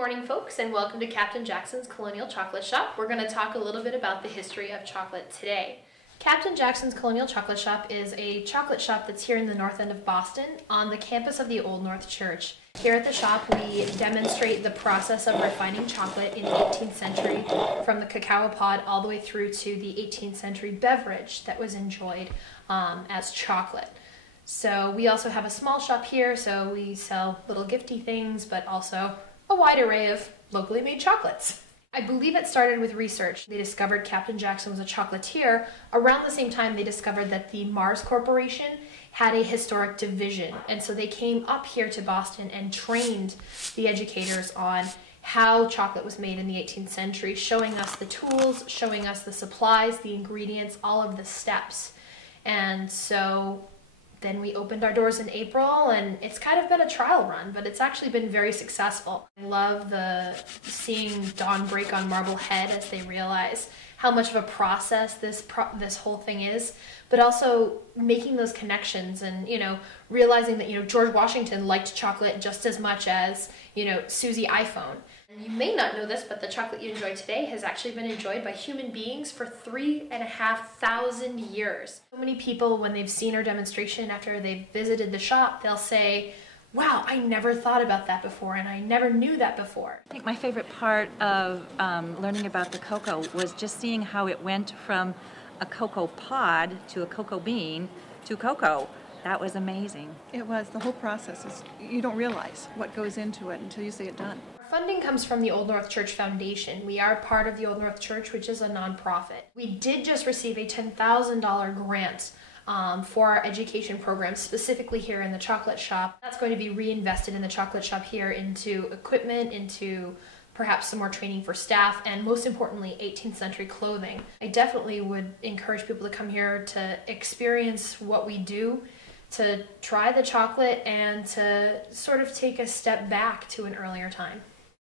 morning, folks, and welcome to Captain Jackson's Colonial Chocolate Shop. We're going to talk a little bit about the history of chocolate today. Captain Jackson's Colonial Chocolate Shop is a chocolate shop that's here in the north end of Boston on the campus of the Old North Church. Here at the shop, we demonstrate the process of refining chocolate in the 18th century from the cacao pod all the way through to the 18th century beverage that was enjoyed as chocolate. So we also have a small shop here, so we sell little gifty things, but also a wide array of locally made chocolates. I believe it started with research. They discovered Captain Jackson was a chocolatier around the same time they discovered that the Mars Corporation had a historic division. And so they came up here to Boston and trained the educators on how chocolate was made in the 18th century, showing us the tools, showing us the supplies, the ingredients, all of the steps. And so then we opened our doors in April, and it's kind of been a trial run, but it's actually been very successful. I love seeing dawn break on Marblehead as they realize how much of a process this whole thing is, but also making those connections and, realizing that, George Washington liked chocolate just as much as, Susie iPhone. And you may not know this, but the chocolate you enjoy today has actually been enjoyed by human beings for 3,500 years. So many people, when they've seen our demonstration after they've visited the shop, they'll say, wow, I never thought about that before, and I never knew that before. I think my favorite part of learning about the cocoa was just seeing how it went from a cocoa pod to a cocoa bean to cocoa. That was amazing. It was. The whole process is, you don't realize what goes into it until you see it done. Funding comes from the Old North Church Foundation. We are part of the Old North Church, which is a nonprofit. We did just receive a $10,000 grant for our education program, specifically here in the chocolate shop. That's going to be reinvested in the chocolate shop here into equipment, into perhaps some more training for staff, and most importantly, 18th century clothing. I definitely would encourage people to come here to experience what we do, to try the chocolate, and to sort of take a step back to an earlier time.